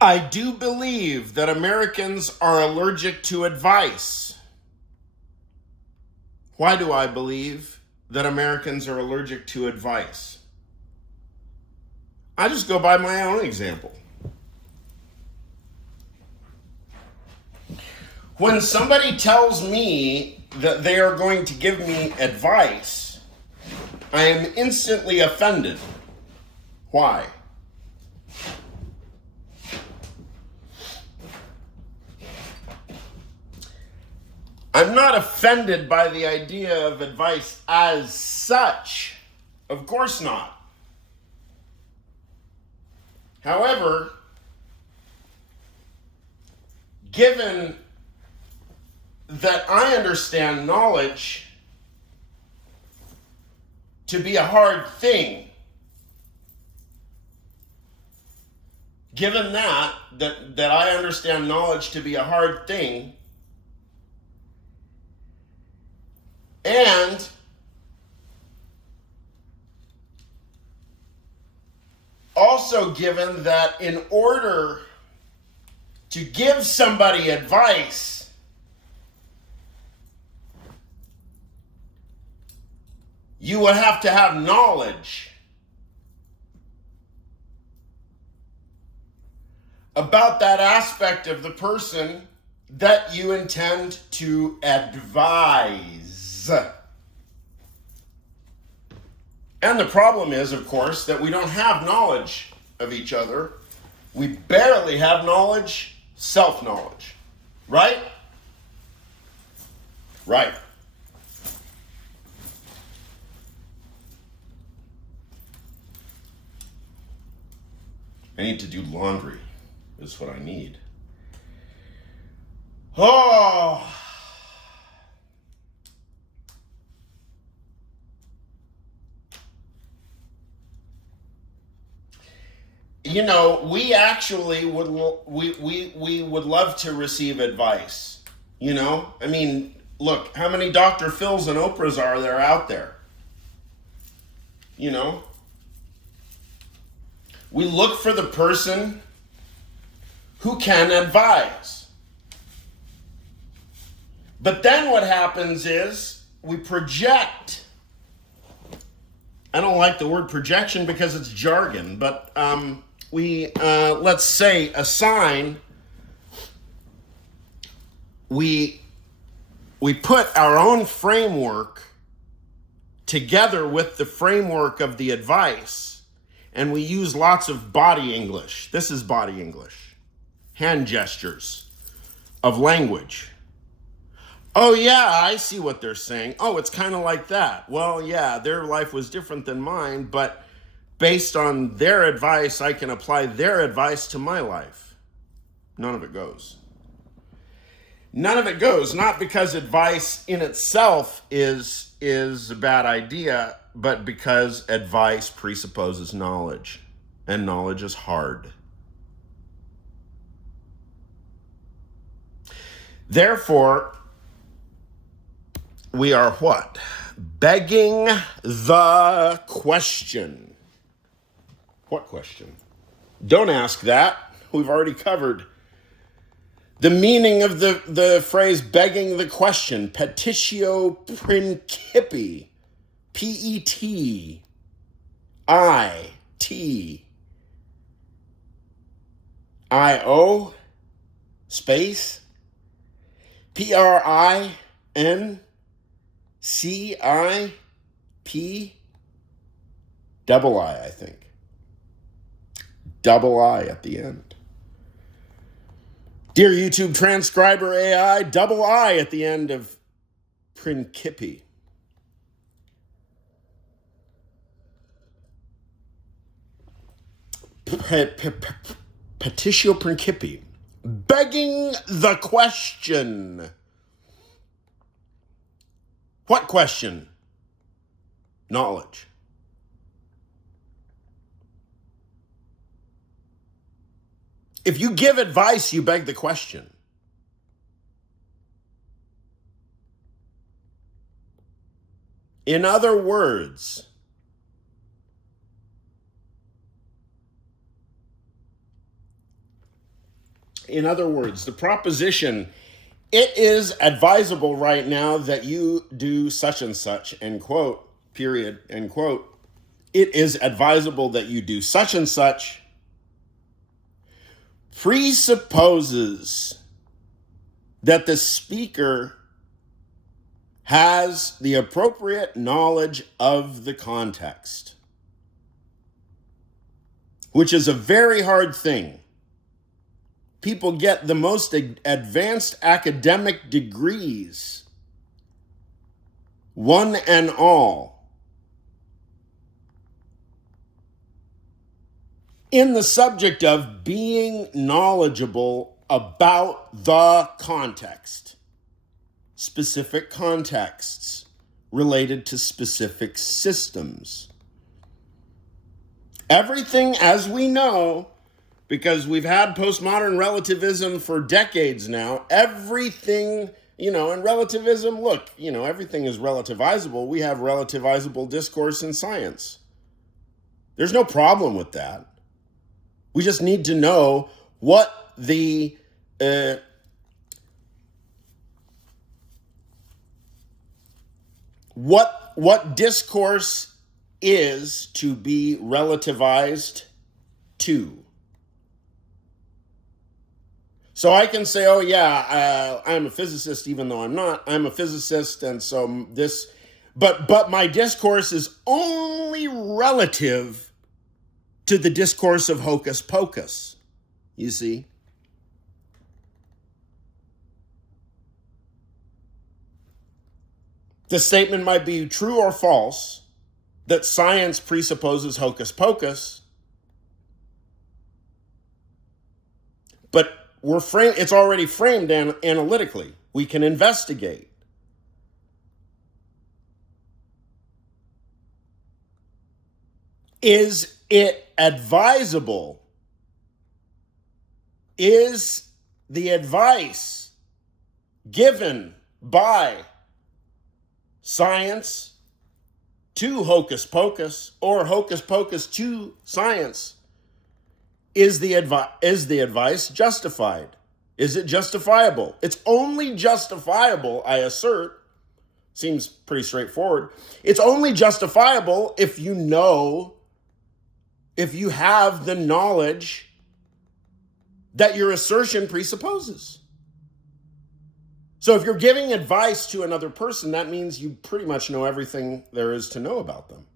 I do believe that Americans are allergic to advice. Why do I believe that Americans are allergic to advice? I just go by my own example. When somebody tells me that they are going to give me advice, I am instantly offended. Why? I'm not offended by the idea of advice as such. Of course not. However, given that I understand knowledge to be a hard thing, given that I understand knowledge to be a hard thing, and also given that in order to give somebody advice, you would have to have knowledge about that aspect of the person that you intend to advise. And the problem is, of course, that we don't have knowledge of each other. We barely have knowledge, self-knowledge. Right? Right. I need to do laundry, is what I need. Oh! You know, we actually would we would love to receive advice. You know? I mean, look, how many Dr. Phils and Oprahs are there out there? You know? We look for the person who can advise. But then what happens is we project. I don't like the word projection because it's jargon, but we, let's say, assign, we put our own framework together with the framework of the advice. And we use lots of body English. This is body English. Hand gestures of language. Oh, yeah, I see what they're saying. Oh, it's kind of like that. Well, yeah, their life was different than mine, but based on their advice, I can apply their advice to my life. None of it goes. None of it goes, not because advice in itself is a bad idea, but because advice presupposes knowledge, and knowledge is hard. Therefore, we are what? Begging the question. What question? Don't ask that. We've already covered the meaning of the phrase begging the question. Petitio principi. P-E-T-I-T-I-O space P-R-I-N-C-I-P double I think. Double I at the end. Dear YouTube transcriber AI, double I at the end of principi. Petitio principi. Begging the question. What question? Knowledge. If you give advice, you beg the question. In other words, In other words, the proposition, it is advisable right now that you do such and such, end quote, period, end quote. It is advisable that you do such and such presupposes that the speaker has the appropriate knowledge of the context, which is a very hard thing. People get the most advanced academic degrees, one and all, in the subject of being knowledgeable about the context. Specific contexts related to specific systems. Everything, as we know, because we've had postmodern relativism for decades now, everything, and relativism, look, everything is relativizable. We have relativizable discourse in science. There's no problem with that. We just need to know what the what discourse is to be relativized to. So I can say, oh yeah, I'm a physicist, even though I'm not. I'm a physicist, and so this, but my discourse is only relative to the discourse of hocus pocus, you see. The statement might be true or false that science presupposes hocus pocus, but it's already framed analytically. We can investigate. Is it advisable? Is the advice given by science to hocus pocus, or hocus pocus to science, is the advice justified? Is it justifiable? It's only justifiable, I assert, seems pretty straightforward. It's only justifiable if you have the knowledge that your assertion presupposes. So if you're giving advice to another person, that means you pretty much know everything there is to know about them.